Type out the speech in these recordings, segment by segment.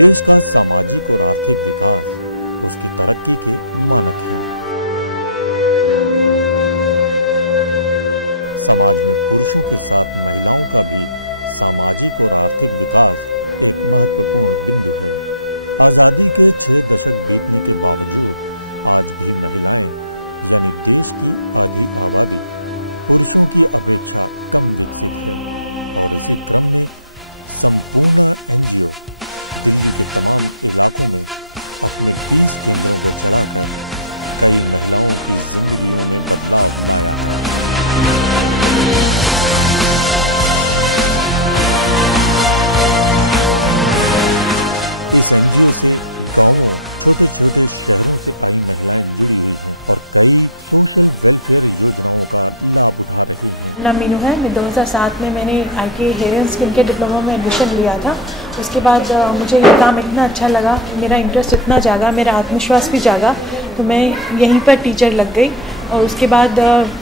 देश का सामाजिक और आर्थिक विकास उसकी तरक्की के मानक हैं। समाज में पुरुषों के साथ महिलाओं का भी सामाजिक और आर्थिक विकास एक महत्वपूर्ण बिंदु है। आजादी के 6 दशक बीतने के बावजूद आज भी महिलाएं यानी देश की आधी आबादी पुरुषों की अपेक्षा कम विकसित है और इसी क्रम में संपूर्ण एनजीओ दिल्ली के तमाम इलाकों में अपने 20 केंद्रों को चलाकर कई महिलाओं की जिंदगियों में बदलाव लाया है। इस एनजीओ से गांवों, छोटे छोटे शहरों से आई महिलाएं जुड़ी हुई हैं और कई सोशल वेलफेयर योजनाओं का लाभ उठा रही हैं। नाम मीनू है। मैं 2007 में मैंने IK हेयर एंड स्किन के डिप्लोमा में एडमिशन लिया था। उसके बाद मुझे ये काम इतना अच्छा लगा, मेरा इंटरेस्ट इतना जागा, मेरा आत्मविश्वास भी जागा, तो मैं यहीं पर टीचर लग गई। और उसके बाद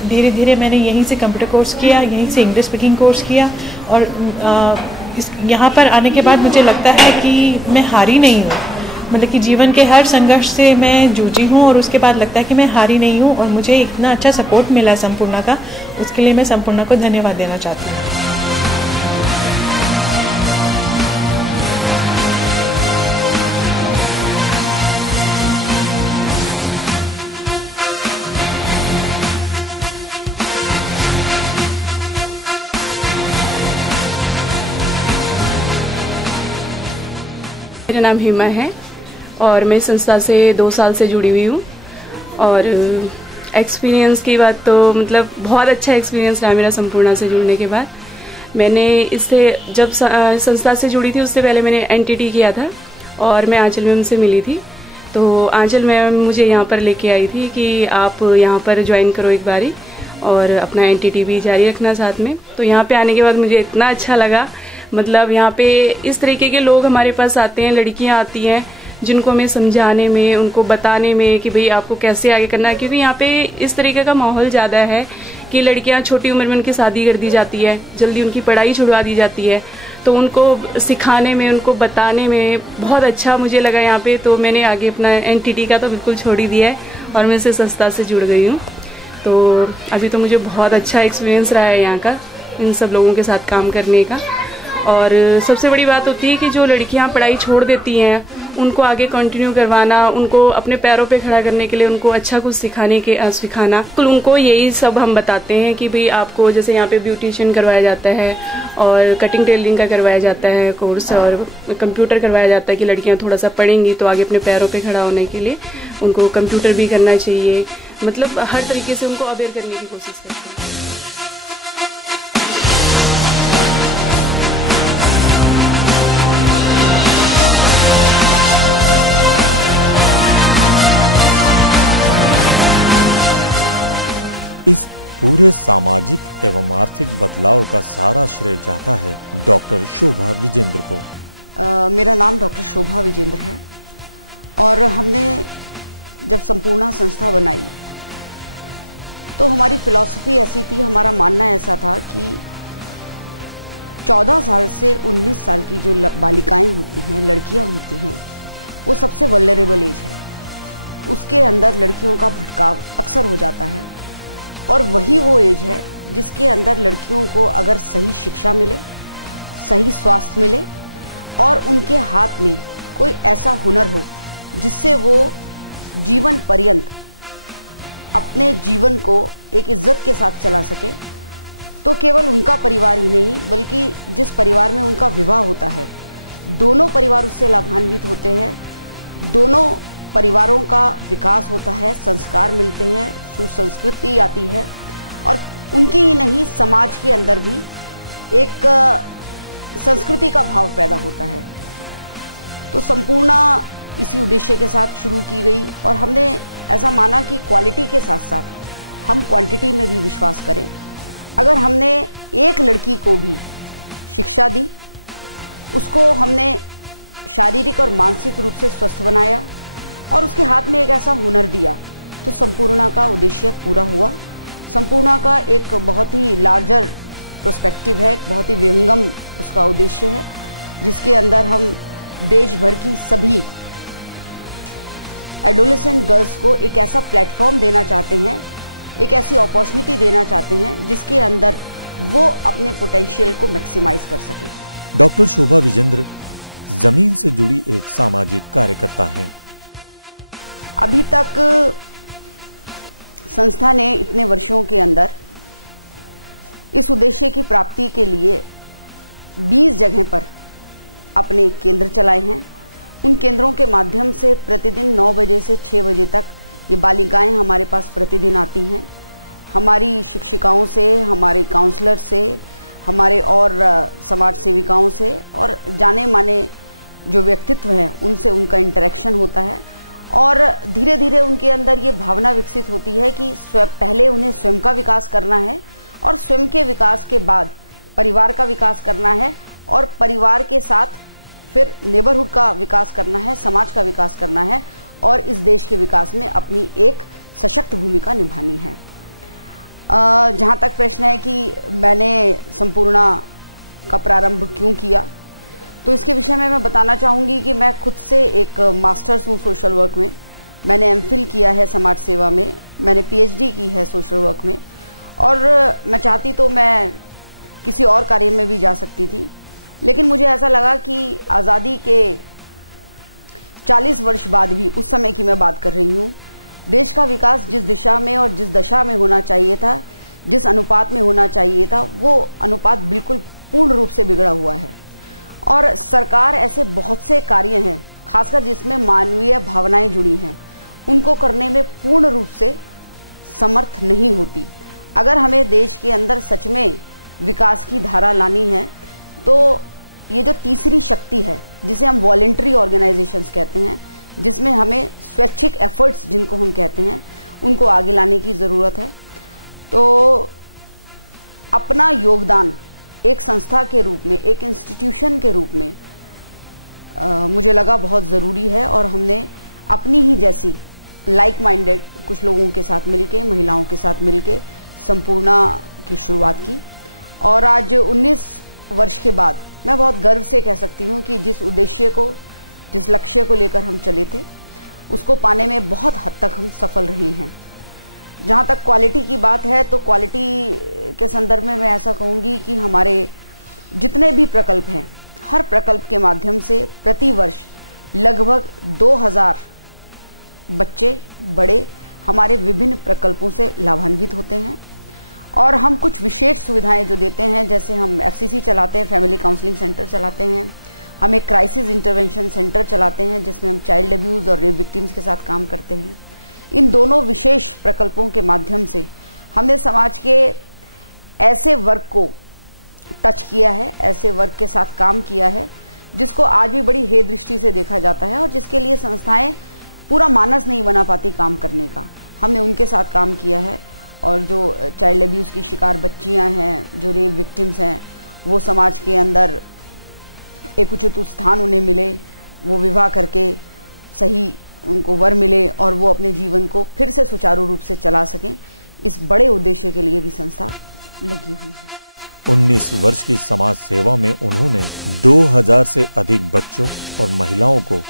धीरे धीरे मैंने यहीं से कंप्यूटर कोर्स किया, यहीं से इंग्लिश स्पीकिंग कोर्स किया और यहाँ पर आने के बाद मुझे लगता है कि मैं हारी नहीं हूँ। मतलब कि जीवन के हर संघर्ष से मैं जूझी हूँ और उसके बाद लगता है कि मैं हारी नहीं हूँ और मुझे इतना अच्छा सपोर्ट मिला है संपूर्णा का। उसके लिए मैं संपूर्णा को धन्यवाद देना चाहती हूँ। मेरा नाम हेमा है और मैं संस्था से 2 साल से जुड़ी हुई हूँ। और एक्सपीरियंस की बात तो मतलब बहुत अच्छा एक्सपीरियंस रहा मेरा संपूर्णा से जुड़ने के बाद। मैंने इससे जब संस्था से जुड़ी थी उससे पहले मैंने NTT किया था और मैं आंचल मैम से मिली थी। तो आंचल मैम मुझे यहाँ पर लेके आई थी कि आप यहाँ पर ज्वाइन करो एक बारी और अपना NTT भी जारी रखना साथ में। तो यहाँ पे आने के बाद मुझे इतना अच्छा लगा। मतलब यहाँ पे इस तरीके के लोग हमारे पास आते हैं, लड़कियाँ आती हैं जिनको हमें समझाने में, उनको बताने में कि भाई आपको कैसे आगे करना है। क्योंकि यहाँ पे इस तरीके का माहौल ज़्यादा है कि लड़कियाँ छोटी उम्र में उनकी शादी कर दी जाती है, जल्दी उनकी पढ़ाई छुड़वा दी जाती है। तो उनको सिखाने में, उनको बताने में बहुत अच्छा मुझे लगा यहाँ पे। तो मैंने आगे अपना NTT का तो बिल्कुल छोड़ ही दिया है और मैं इस संस्था से जुड़ गई हूँ। तो अभी तो मुझे बहुत अच्छा एक्सपीरियंस रहा है यहाँ का, इन सब लोगों के साथ काम करने का। और सबसे बड़ी बात होती है कि जो लड़कियां पढ़ाई छोड़ देती हैं उनको आगे कंटिन्यू करवाना, उनको अपने पैरों पे खड़ा करने के लिए उनको अच्छा कुछ सिखाना। तो उनको यही सब हम बताते हैं कि भाई आपको जैसे यहाँ पे ब्यूटिशियन करवाया जाता है और कटिंग टेलरिंग का करवाया जाता है कोर्स और कंप्यूटर करवाया जाता है कि लड़कियाँ थोड़ा सा पढ़ेंगी तो आगे अपने पैरों पर खड़ा होने के लिए उनको कंप्यूटर भी करना चाहिए। मतलब हर तरीके से उनको अवेयर करने की कोशिश करते हैं। इस पूरे सामाजिक एवं आर्थिक बदलाव का सारा श्रेय जाता है डॉक्टर शोभा विजेंद्र को। मेरा नाम डॉक्टर शोभा विजेंद्र है और हमने जब संपूर्णा संस्था बनाई तो हमारी फिलॉसफी ऐसी थी, हमारा मानना ऐसा था कि 14 साल से 19 साल की जो बालिकाएं होती हैं, लड़कियां होती हैं, वो सबसे वल्नरेबल एज है। उसके अंदर लड़कियों का भटकाव अक्सर हो जाता है और वही वो एज है जिसके अंदर लड़कियों को अगर सही शिक्षा मिले, सही स्वास्थ्य मिले और उनके हाथ में कोई ऐसा हुनर हो जिससे वो जीवन पर्यंत अपने जीवन को एक इज्जत के साथ चला सके, तो केवल उनका परिवार ही नहीं बल्कि जिस परिवार में उनका विवाह होता है, दोनों परिवार उससे लाभान्वित होते हैं। दोनों परिवारों का विकास होता है, संस्कार मिलते हैं, सुसंस्कृति आती है और उनकी ही नहीं समाज के अंदर भी एक संस्कृति का भाव पैदा होता है। तो संपूर्णा इसी उद्देश्य के साथ शुरू की गई और हमने ऐसा माना कि क्वालिटी के साथ साथ हम क्वांटिटी में भी विश्वास करें। अगर हमने एक लड़की को भी शिक्षा दी, उसको हमने शारीरिक और मानसिक रूप से स्वस्थ बनाया और उसके हाथ में एक ऐसा हुनर दिया, तो संपूर्णा का उद्देश्य पूरा हुआ। संपूर्णा का एक बहुत ही लार्जर प्रोस्पेक्टिव है, बहुत ही विहंगम उसका उद्देश्य है, जिसके अंदर हम देश भर की सभी एडोलेसेंट गर्ल्स को एक ऐसा प्लेटफॉर्म देना चाहते हैं, एक ऐसी अपॉर्चुनिटी देना चाहते हैं जिसके अंदर वो अपने पोटेंशियल को मैक्सिमाइज कर सकें। डॉक्टर शोभा विजेंद्र जमीन से जुड़ी एक सामाजिक कार्यकर्ता हैं। अभी तक संस्था ने इतने वर्षों के अंदर इस उद्देश्य की प्राप्ति के लिए 20 जगह पर अपने केंद्र चलाए हैं। उन केंद्रों के माध्यम से प्रतिदिन 9 बजे से 6 बजे तक ये बालिकाएं हमारे पास प्रतिदिन आती हैं। हमारी शिक्षिकाओं से, हमारे काउंसलर से, हमारे और समाज सेविकाओं से और जाने माने जो व्यक्तित्व हैं उनसे उनका इंटरेक्शन होता है और धीरे धीरे उनके अंदर ये भावना विकसित होती है कि पहले उन्हें स्वयं का विकास करना है और स्वयं के विकास के बाद परिवार का विकास करना है और परिवार के साथ फिर नेबरहुड का विकास करना है, समाज का विकास करना है और इस देश के विकास में अपनी एक सशक्त भूमिका निभानी है। जहाँ तक प्रश्न है कि मैंने संपूर्णा का प्रारंभ क्यों किया, तो इसके विषय में मैं बताना चाहूँगी कि मैं खुद से एक मास्टर्स हूँ सोशल वर्क में। मैंने एमफिल किया है समाज सेवा में, मैंने पीएचडी की है सोशल वर्क में और मैं चाहती तो मैं किसी और कार्य में भी जा सकती थी, लेकिन मुझे ऐसा लगा कि आज़ादी के 40 वर्ष बाद भी, उस समय की मैं बात कर रही हूँ, देश का विकास जिस दिशा में और जिस दशा में होना चाहिए था, जिस अनुपात में होना चाहिए था, वो अनुपात बिल्कुल पूर्ण रूप से बिगड़ा हुआ है। और सरकार ऐसे बहुत से कार्य हैं, खासकर जिसमें मानवीय भावनाएं जुड़ी हैं, उनको करने में पूर्ण रूप से समर्थ नहीं होती। अगर हमें देश के अंदर सच में विकास की धारा लानी है तो ये जो तीसरी शक्ति है, जिसे हम वॉलेंट्री ऑर्गेनाइजेशंस कहते हैं, जिसमें हमें स्वैच्छिक एफर्ट्स जिनको हम कहते हैं, उनको आगे लाने की ज़रूरत है। तो अपना योगदान एक संस्था के रूप में, एक इंस्टीट्यूशन के रूप में मुझे लगा बहुत ज़रूरी है और हमने अपनी ही जैसी लाइक माइंडेड कुछ लोगों के साथ मिलके, महिलाओं के साथ मिलके संपूर्णा की शुरुआत की। और आज 19 वर्ष के बाद मैं बहुत गर्व से कह सकती हूँ कि जिस उद्देश्य को, जिस लक्ष्य को लेकर हम चले थे, उसको पाने में बहुत हद तक हम सफल रहे हैं। जहाँ तक क्वालिटी की बात है तो क्वालिटी के संदर्भ में मैं ऐसा कहूँगी कि हमारे जितने भी प्रकल्प हैं, हर प्रकल्प के माध्यम से प्रति वर्ष लगभग 2000 बच्चे बड़े हमारे विभिन्न प्रकल्पों से लाभान्वित होते हैं। और हम कुछ विशेष सुविधाएं जो देते हैं, जैसे हम एफसीसी चलाते हैं, फैमिली काउंसलिंग सेंटर चलाते हैं, हम एक क्राइसिस इंटरवेंशन सेंटर चलाते हैं जिसमें हम चाइल्ड अब्यूज़ और रेप विक्टिम्स के साथ काम करते हैं। इन दोनों विशेष प्रकल्पों के माध्यम से हमने समाज के ऐसे वर्ग को टच किया है, ऐसे वर्ग के साथ काम किया है जिसको आज भी बड़ी हे दृष्टि से देखा जाता है और जिसके लिए संस्थाएं पूरा मानस नहीं बना पाती काम करने का। हमने उनके साथ काम किया है और जो चाइल्ड अब्यूज़ की शिकार बच्चियां हैं, जो रेप विक्टिम्स हैं, वो समाज के अंदर एक उचित स्थान उन्हें मिले, वो विवाह करके सही उनको वर मिले और वो अपने जीवन को फिर से सुचारू रूप से चला सकें, इस बड़े उद्देश्य के लिए भी संस्था लगी हुई है। 19 वर्ष की समाज सेवा में उन्होंने 2000 से अधिक बच्चों और महिलाओं को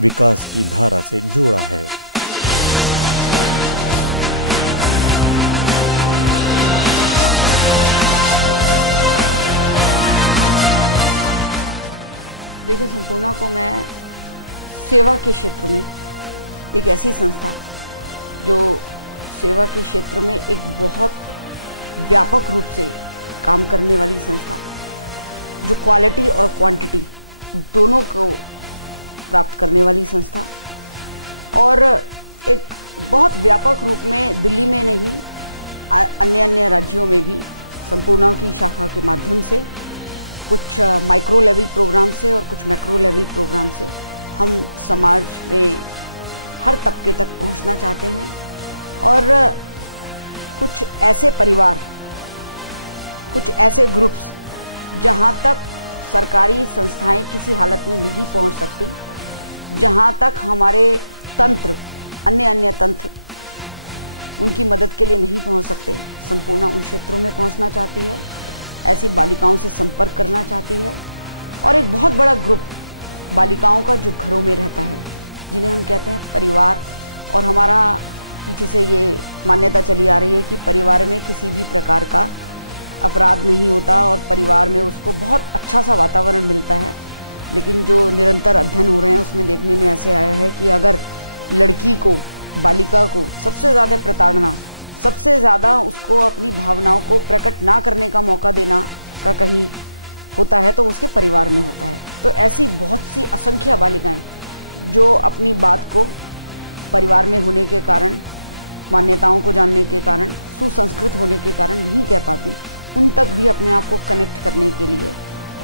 विकास की धारा से जोड़ा है। देखिए, संपूर्णा को मैं सेवा के क्षेत्र में, एक ऐसी संस्था जो सेवा के क्षेत्र में एक बहुत व्यापक रूप से काम करने वाली संस्था, जो क्वालिटी और क्वांटिटी दोनों को प्राप्त करने वाली संस्था, और एक बहुत व्यापक रूप में दिल्ली में नहीं, अन्य राज्यों में भी संपूर्णा की शाखा के माध्यम से कुछ माइक्रो लेवल प्रोग्राम से और कुछ मैक्रो लेवल प्रोग्राम से हम समाज में हर तबके तक पहुंचना चाहते हैं। और कुछ ऐसे परिवार, कुछ ऐसे ग्रुप्स जहां तक सरकारी संस्थाएं किसी हालत में नहीं पहुंच सकती, जहां तक हमारे तंत्र, अन्य तंत्र उनकी मदद के लिए नहीं पहुंच सकते, संपूर्णा उन क्षेत्रों में पहुंचना चाहती है, ऐसी बालिकाओं से संपर्क करना चाहती है। और एक बहुत बड़ा ग्रुप बालिकाओं का जो घरों में रहता है, जिन्हें हम कहते हैं परिवार, और हमारा पीछे से ये मान्यता चली आ रही है कि परिवार में किसी भी प्रकार का अपराध नहीं होता और परिवार में उसको बहुत अच्छा सा वातावरण मिलता है। लेकिन जो निरंतर अध्ययन हो रहे हैं उसमें देखने में ऐसे आया है कि अगर लड़की को, बालिका को सबसे ज़्यादा प्रताड़ना, सबसे ज़्यादा उसको अपनी भावनाओं को प्रकट ना करने का मौका देना का कहीं होता है तो उसके परिवार में होता है। तो ऐसी बहुत सी असंख्य बालिकाएं जो अपनी बात को परिवार में होने के कारण, मान्यताओं को जानने के कारण, सुसंस्कृत होने के कारण नहीं कह पाती, उन तक भी अपने आप को कनेक्ट करने के लिए,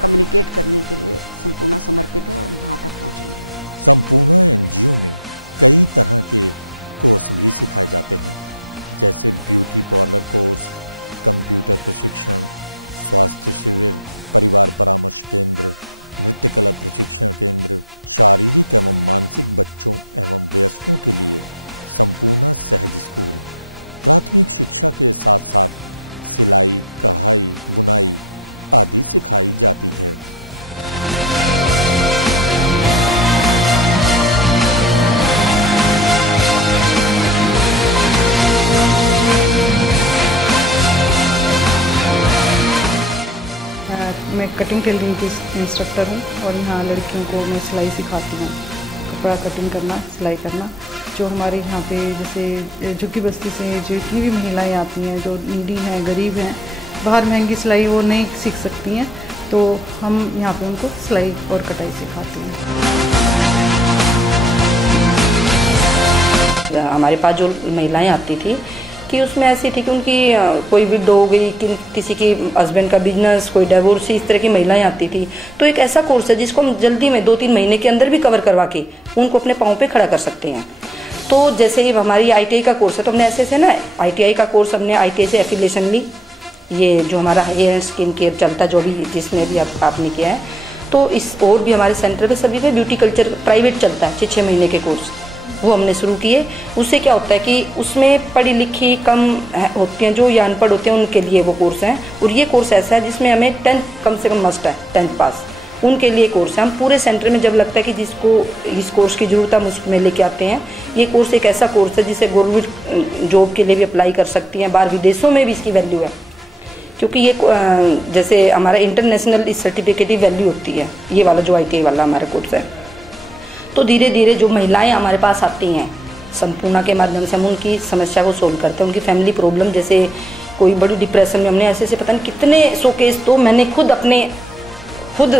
कम्युनिकेट करने के लिए संपूर्णा समर्पित है और वहाँ तक पहुँचेंगे। संपूर्णा एनजीओ में कई तरह के कोर्स भी सिखाए जाते हैं, जैसे ब्यूटी पार्लर कोर्स, कंप्यूटर प्रशिक्षण, स्वास्थ्य शिविर, परिवार परामर्श केंद्र, नृत्य कला प्रशिक्षण केंद्र, शारीरिक एवं मानसिक बच्चों एवं वयस्कों के लिए संपूर्णा सहज स्कूल। प्राथमिक शिक्षा के साथ साथ सिलाई, कढ़ाई, बुनाई आदि सिखाई जाती है। मैं कटिंग टेलरिंग की इंस्ट्रक्टर हूँ और यहाँ लड़कियों को मैं सिलाई सिखाती हूँ, कपड़ा कटिंग करना, सिलाई करना। जो हमारे यहाँ पे जैसे झुग्गी बस्ती से जितनी भी महिलाएं आती हैं जो नीडी हैं, गरीब हैं, बाहर महंगी सिलाई वो नहीं सीख सकती हैं, तो हम यहाँ पे उनको सिलाई और कटाई सिखाते हैं। हमारे पास जो महिलाएं आती थी कि उसमें ऐसी थी कि उनकी कोई विडो हो गई, किसी की हस्बैंड का बिजनेस, कोई डिवोर्स, इस तरह की महिलाएं आती थी। तो एक ऐसा कोर्स है जिसको हम जल्दी में 2-3 महीने के अंदर भी कवर करवा के उनको अपने पाँव पे खड़ा कर सकते हैं। तो जैसे हमारी ITI का कोर्स है, तो हमने ऐसे ना ITI का कोर्स हमने ITI से एफिलिएशन ली। ये जो हमारा हेयर एंड स्किन केयर चलता, जो भी जिसमें भी आपने किया है, तो इस और भी हमारे सेंटर पे सभी पे ब्यूटी कल्चर प्राइवेट चलता है 6 महीने के कोर्स, वो हमने शुरू किए। उससे क्या होता है कि उसमें पढ़ी लिखी कम होती हैं जो या अनपढ़ होते हैं, उनके लिए वो कोर्स हैं। और ये कोर्स ऐसा है जिसमें हमें 10th कम से कम मस्ट है, 10th पास, उनके लिए कोर्स है। हम पूरे सेंटर में जब लगता है कि जिसको इस कोर्स की ज़रूरत है हम उसमें लेके आते हैं। ये कोर्स एक ऐसा कोर्स है जिसे गवर्नमेंट जॉब के लिए भी अप्लाई कर सकती हैं, बाहर विदेशों में भी इसकी वैल्यू है, क्योंकि ये जैसे हमारा इंटरनेशनल इस सर्टिफिकेट की वैल्यू होती है, ये वाला जो ITI वाला हमारा कोर्स है। तो धीरे धीरे जो महिलाएं हमारे पास आती हैं, संपूर्णा के माध्यम से हम उनकी समस्या को सोल्व करते हैं। उनकी फैमिली प्रॉब्लम, जैसे कोई बड़ी डिप्रेशन में, हमने ऐसे पता नहीं कितने 100 केस तो मैंने खुद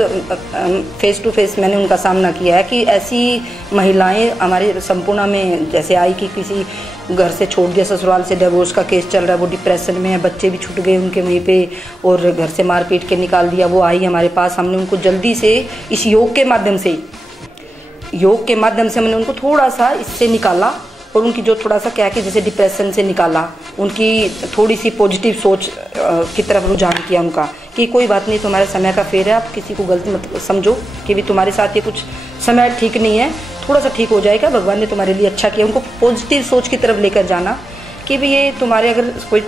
फेस टू फेस मैंने उनका सामना किया है कि ऐसी महिलाएं हमारे संपूर्णा में जैसे आई कि किसी घर से छोड़ दिया, ससुराल से डिवोर्स का केस चल रहा है, वो डिप्रेशन में है, बच्चे भी छूट गए उनके वहीं पे और घर से मार पीट के निकाल दिया। वो आई हमारे पास, हमने उनको जल्दी से इस योग के माध्यम से हमने उनको थोड़ा सा इससे निकाला और उनकी जो थोड़ा सा क्या है कि जैसे डिप्रेशन से निकाला, उनकी थोड़ी सी पॉजिटिव सोच की तरफ रुझान किया उनका कि कोई बात नहीं, तुम्हारे समय का फेर है, आप किसी को गलत मत समझो कि भी तुम्हारे साथ ये कुछ समय ठीक नहीं है, थोड़ा सा ठीक हो जाएगा, भगवान ने तुम्हारे लिए अच्छा किया। उनको पॉजिटिव सोच की तरफ लेकर जाना कि भी ये तुम्हारे अगर कोई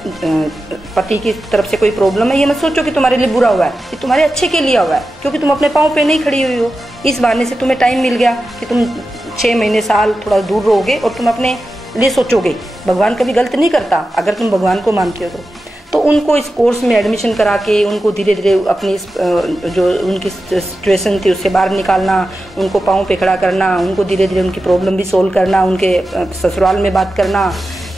पति की तरफ से कोई प्रॉब्लम है, ये मत सोचो कि तुम्हारे लिए बुरा हुआ है, ये तुम्हारे अच्छे के लिए हुआ है, क्योंकि तुम अपने पाँव पे नहीं खड़ी हुई हो। इस बहाने से तुम्हें टाइम मिल गया कि तुम 6 महीने साल थोड़ा दूर रहोगे और तुम अपने लिए सोचोगे। भगवान कभी गलत नहीं करता अगर तुम भगवान को मानते हो तो उनको इस कोर्स में एडमिशन करा के उनको धीरे धीरे अपनी जो उनकी सिचुएशन थी उससे बाहर निकालना, उनको पाँव पे खड़ा करना, उनको धीरे धीरे उनकी प्रॉब्लम भी सोल्व करना, उनके ससुराल में बात करना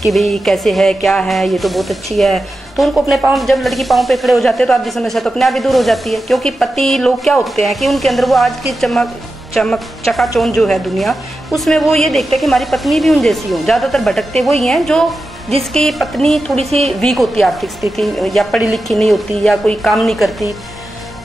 कि भाई कैसे है, क्या है, ये तो बहुत अच्छी है। तो उनको अपने पाँव, जब लड़की पाँव पे खड़े हो जाते हैं तो आधी समस्या तो अपने आप ही दूर हो जाती है। क्योंकि पति लोग क्या होते हैं कि उनके अंदर वो आज की चकाचौंध जो है दुनिया, उसमें वो ये देखते हैं कि हमारी पत्नी भी उन जैसी हो। ज़्यादातर भटकते वही हैं जो जिसकी पत्नी थोड़ी सी वीक होती है आर्थिक स्थिति, या पढ़ी लिखी नहीं होती, या कोई काम नहीं करती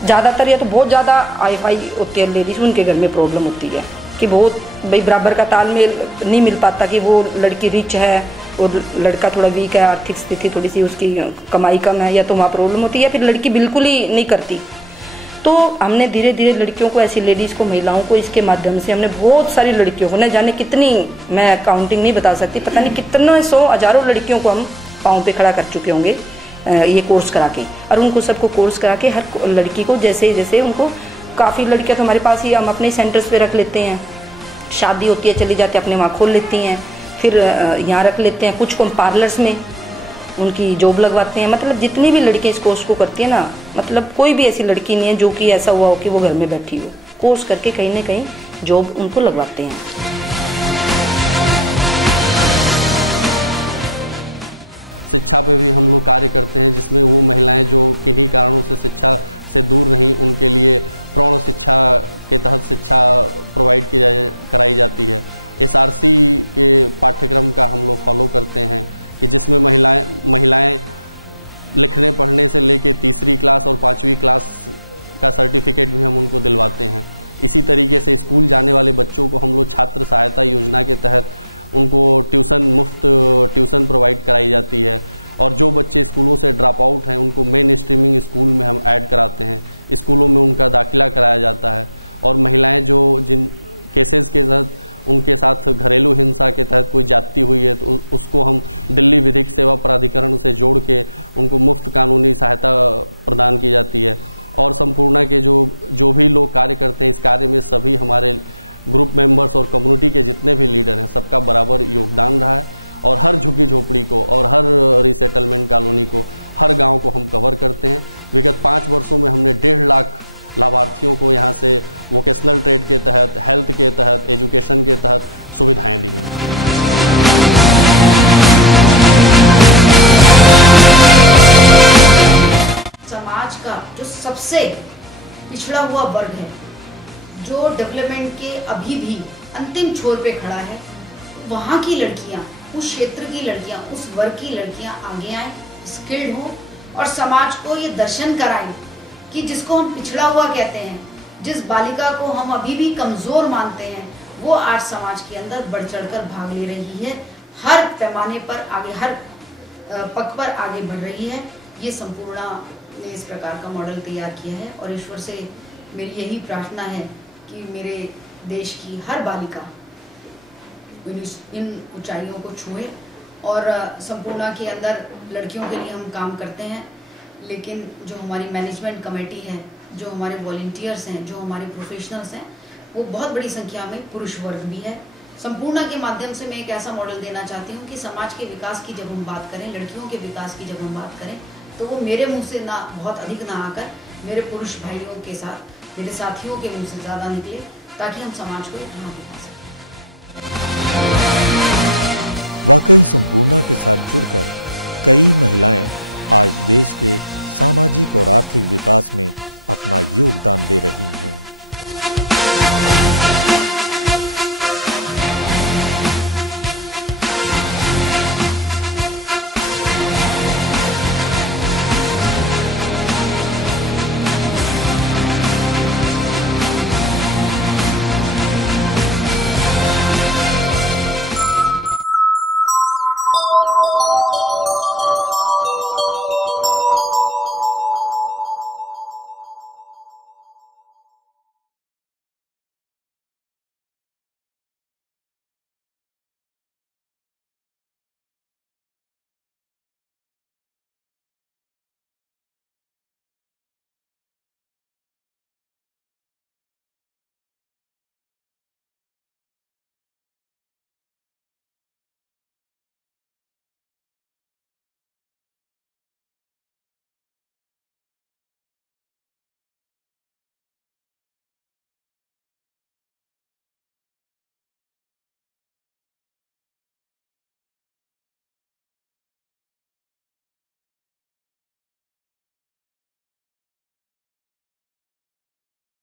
ज़्यादातर, या तो बहुत ज़्यादा हाई होती है लेडीज, उनके घर में प्रॉब्लम होती है कि बहुत भाई बराबर का तालमेल नहीं मिल पाता कि वो लड़की रिच है और लड़का थोड़ा वीक है, आर्थिक स्थिति थोड़ी सी उसकी कमाई कम है, या तो वहाँ प्रॉब्लम होती है, या फिर लड़की बिल्कुल ही नहीं करती। तो हमने धीरे धीरे लड़कियों को, ऐसी लेडीज़ को, महिलाओं को इसके माध्यम से हमने बहुत सारी लड़कियों को, न जाने कितनी, मैं काउंटिंग नहीं बता सकती, पता नहीं कितने 100 हज़ारों लड़कियों को हम पाँव पे खड़ा कर चुके होंगे ये कोर्स करा के। और उनको सबको कोर्स करा के हर लड़की को जैसे जैसे उनको काफ़ी लड़कियां तो हमारे पास ही हम अपने सेंटर्स पे रख लेते हैं, शादी होती है चली जाती है अपने वहाँ खोल लेती हैं, फिर यहाँ रख लेते हैं, कुछ को पार्लर्स में उनकी जॉब लगवाते हैं। मतलब जितनी भी लड़कियाँ इस कोर्स को करती हैं ना, मतलब कोई भी ऐसी लड़की नहीं है जो कि ऐसा हुआ हो कि वो घर में बैठी हो, कोर्स करके कहीं ना कहीं जॉब उनको लगवाते हैं। शिक्षा पे भी हम लोग कार्य करते हैं, जिसमें वो महिलाएं जो किन्हीं कारणों से शिक्षा से दूर नहीं, उनके लिए प्रौढ़ शिक्षा के तहत शिक्षा प्रोवाइड कराई जाती है। SRC के पाठ्यक्रम का हम लोग फॉलो करते हैं कि जिसमें महिलाएं लिखने पढ़ने से लेके तीसरी क्लास और 5वीं क्लास का सर्टिफिकेट भी हम उनको दिलवाते हैं। इसी तरीके से स्कूल जाने वाले बच्चों को हम लोग छात्र सहायता योजना के तहत उनको मुफ्त ट्यूशन प्रोवाइड कराई जाती है। और जो बच्चे स्कूलों से ड्रॉप आउट हैं उनको मेन स्ट्रीमिंग स्कूल में हम ऐड कराते हैं, स्कूलों में उनका दाखिला कराया जाता है। और महिलाएं जो जिन केसेस के तहत उनके साथ घरेलू हिंसा के तहत कोई जाती हुई है तो उसको हम दिल्ली विधिक सेवा प्राधिकरण से जोड़ के उनको मुफ्त कानूनी सहायता प्रदान की जाती है। और संपूर्णा के जो भी लोग कार्य करते हैं इस कार्य में सभी हमारे ग्रुप मेंबर्स और कम्युनिटी के जितने भी लीडर हैं सबका बराबर योगदान रहा है। और हर झुग्गी झोपड़ी को और हर रिसेटलमेंट कॉलोनी को, हर गांव को हम कवर करते हैं। विगत 5 वर्षों में हमने 1.5 लाख लाभार्थियों को यहाँ से वोकेशनल ट्रेड के तहत, हेल्थ के तहत, एजुकेशन के तहत सुविधाएं दी हैं। समाज का जो सबसे पिछड़ा हुआ वर्ग है, जो डेवलपमेंट के अभी भी अंतिम छोर पे खड़ा है, वहाँ की लड़कियाँ, उस क्षेत्र की लड़कियाँ, उस वर्ग की लड़कियाँ आगे आएं, स्किल्ड हो और समाज को ये दर्शन कराएं कि जिसको हम पिछड़ा हुआ कहते हैं, जिस बालिका को हम अभी भी कमज़ोर मानते हैं, वो आज समाज के अंदर बढ़ चढ़कर भाग ले रही है, हर पैमाने पर आगे, हर पक्ष पर आगे बढ़ रही है। ये संपूर्णा ने इस प्रकार का मॉडल तैयार किया है और ईश्वर से मेरी यही प्रार्थना है कि मेरे देश की हर बालिका इन ऊंचाइयों को छुए। और संपूर्णा के अंदर लड़कियों के लिए हम काम करते हैं, लेकिन जो हमारी मैनेजमेंट कमेटी है, जो हमारे वॉलंटियर्स हैं, जो हमारे प्रोफेशनल्स हैं, वो बहुत बड़ी संख्या में पुरुष वर्ग भी है। संपूर्णा के माध्यम से मैं एक ऐसा मॉडल देना चाहती हूँ कि समाज के विकास की जब हम बात करें, लड़कियों के विकास की जब हम बात करें, तो वो मेरे मुँह से ना बहुत अधिक ना आकर मेरे पुरुष भाइयों के साथ, मेरे साथियों के मुँह से ज़्यादा निकले, ताकि हम समाज को एक राह दिखा सकें। वाकई संपूर्णा के साथ जुड़कर कई महिलाएं आज देश के सामाजिक और आर्थिक विकास में अपना योगदान दे रही हैं।